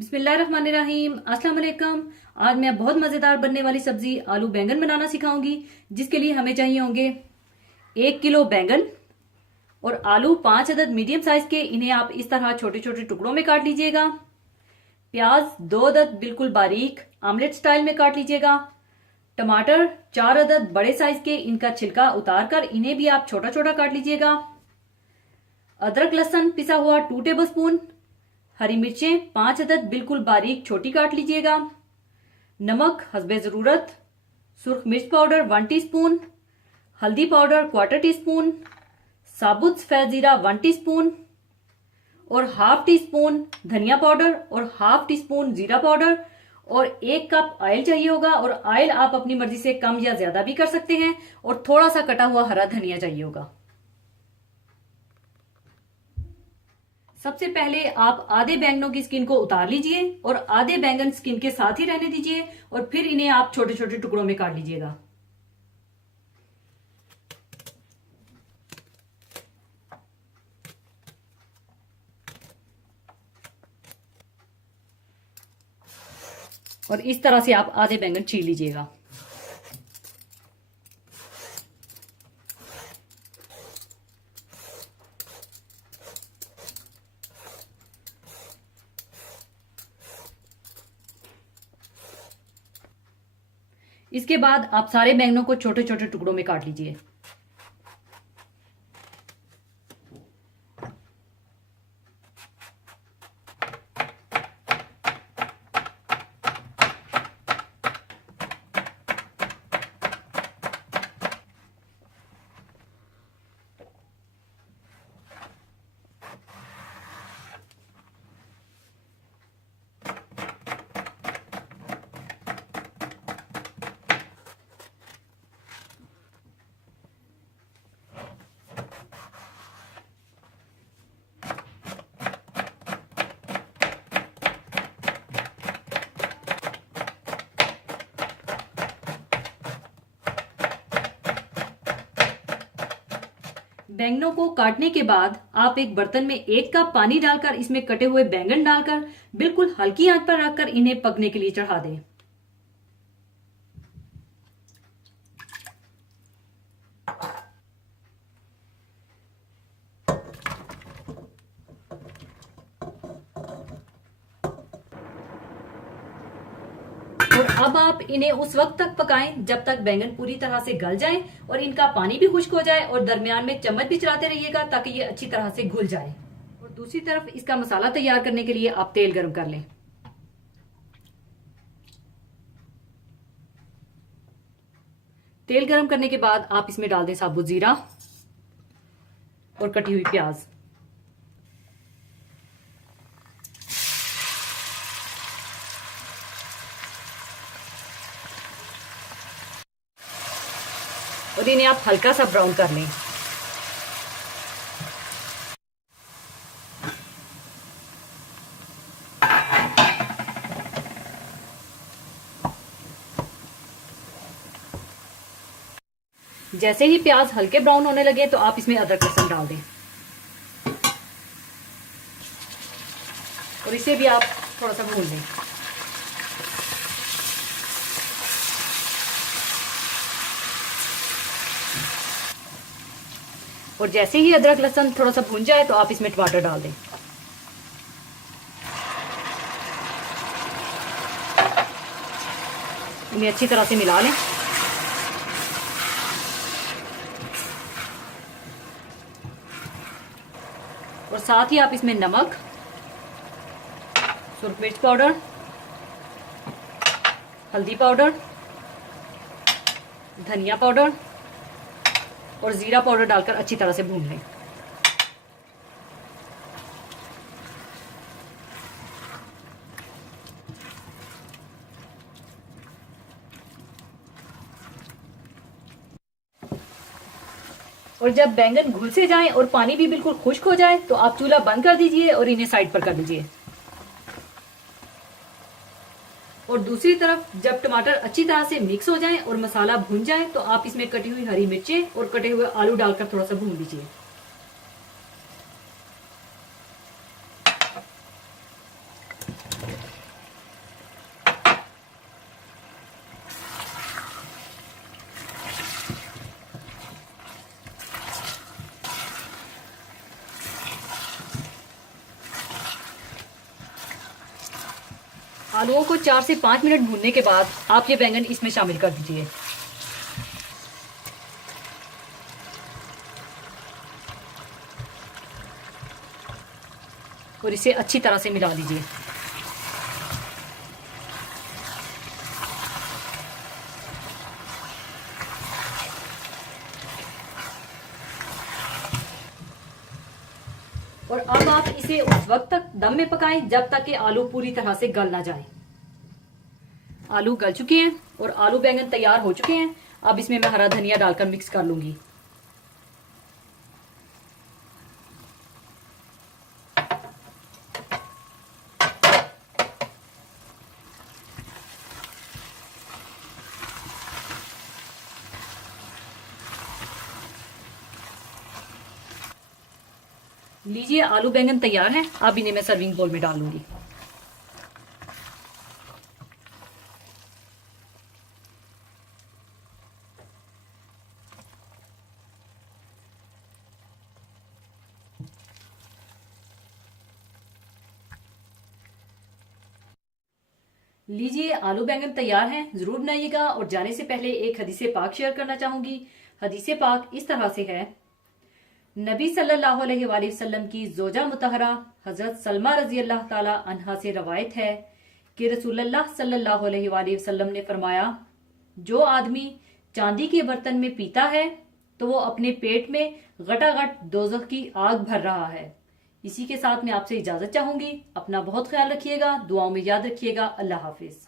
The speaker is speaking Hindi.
बिस्मिल्लाहिर्रहमानिर्रहीम। अस्सलाम वालेकुम। आज मैं बहुत मज़ेदार बनने वाली सब्जी आलू बैंगन बनाना सिखाऊंगी, जिसके लिए हमें चाहिए होंगे 1 किलो बैंगन और आलू 5 अदद मीडियम साइज के। इन्हें आप इस तरह छोटे छोटे टुकड़ों में काट लीजिएगा। प्याज 2 अदद बिल्कुल बारीक आमलेट स्टाइल में काट लीजिएगा। टमाटर 4 अदद बड़े साइज के, इनका छिलका उतार कर इन्हें भी आप छोटा छोटा काट लीजिएगा। अदरक लहसुन पिसा हुआ 2 टेबल स्पून। हरी मिर्चें 5 अदद बिल्कुल बारीक छोटी काट लीजिएगा। नमक हस्बे जरूरत। सुर्ख मिर्च पाउडर 1 टीस्पून। हल्दी पाउडर 1/4 टीस्पून। साबुत सफेद जीरा 1 टीस्पून और 1/2 टीस्पून धनिया पाउडर और 1/2 टीस्पून जीरा पाउडर और 1 कप ऑयल चाहिए होगा। और ऑयल आप अपनी मर्जी से कम या ज्यादा भी कर सकते हैं। और थोड़ा सा कटा हुआ हरा धनिया चाहिए होगा। सबसे पहले आप आधे बैंगनों की स्किन को उतार लीजिए और आधे बैंगन स्किन के साथ ही रहने दीजिए और फिर इन्हें आप छोटे छोटे टुकड़ों में काट लीजिएगा। और इस तरह से आप आधे बैंगन छील लीजिएगा। इसके बाद आप सारे बैंगनों को छोटे छोटे टुकड़ों में काट लीजिए। बैंगनों को काटने के बाद आप एक बर्तन में 1 कप पानी डालकर इसमें कटे हुए बैंगन डालकर बिल्कुल हल्की आंच पर रखकर इन्हें पकने के लिए चढ़ा दें। और अब आप इन्हें उस वक्त तक पकाएं जब तक बैंगन पूरी तरह से गल जाए और इनका पानी भी खुश्क हो जाए। और दरमियान में चम्मच भी चलाते रहिएगा ताकि ये अच्छी तरह से घुल जाए। और दूसरी तरफ इसका मसाला तैयार करने के लिए आप तेल गर्म कर लें। तेल गर्म करने के बाद आप इसमें डाल दें साबुत जीरा और कटी हुई प्याज। और इन्हें आप हल्का सा ब्राउन कर लें। जैसे ही प्याज हल्के ब्राउन होने लगे तो आप इसमें अदरक लहसुन डाल दें और इसे भी आप थोड़ा सा भून लें। और जैसे ही अदरक लहसुन थोड़ा सा भून जाए तो आप इसमें टमाटर डाल दें। इन्हें अच्छी तरह से मिला लें। और साथ ही आप इसमें नमक, सुर्ख मिर्च पाउडर, हल्दी पाउडर, धनिया पाउडर और जीरा पाउडर डालकर अच्छी तरह से भून लें। और जब बैंगन घुल से जाएं और पानी भी बिल्कुल खुश्क हो जाए तो आप चूल्हा बंद कर दीजिए और इन्हें साइड पर कर दीजिए। और दूसरी तरफ जब टमाटर अच्छी तरह से मिक्स हो जाए और मसाला भून जाए तो आप इसमें कटी हुई हरी मिर्चें और कटे हुए आलू डालकर थोड़ा सा भून लीजिए। आलूओं को 4 से 5 मिनट भूनने के बाद आप ये बैंगन इसमें शामिल कर दीजिए। और इसे अच्छी तरह से मिला लीजिए। और अब आप इसे उस वक्त तक दम में पकाएं जब तक कि आलू पूरी तरह से गल ना जाए। आलू गल चुके हैं और आलू बैंगन तैयार हो चुके हैं। अब इसमें मैं हरा धनिया डालकर मिक्स कर लूंगी। लीजिए, आलू बैंगन तैयार हैं। अब इन्हें मैं सर्विंग बोल में डाल लूंगी। लीजिए, आलू बैंगन तैयार हैं। जरूर बनाइएगा। और जाने से पहले एक हदीसे पाक शेयर करना चाहूंगी। हदीसे पाक इस तरह से है। नबी सल्लल्लाहु अलैहि वसल्लम की जोजा मुतहरा हजरत सलमा रजी अल्लाह ताला अन्हा से रवायत है कि रसूलुल्लाह सल्लल्लाहु अलैहि वसल्लम ने फरमाया, जो आदमी चांदी के बर्तन में पीता है तो वो अपने पेट में गटागट दोजख की आग भर रहा है। इसी के साथ मैं आपसे इजाजत चाहूंगी। अपना बहुत ख्याल रखिएगा, दुआओं में याद रखिएगा। अल्लाह हाफिज।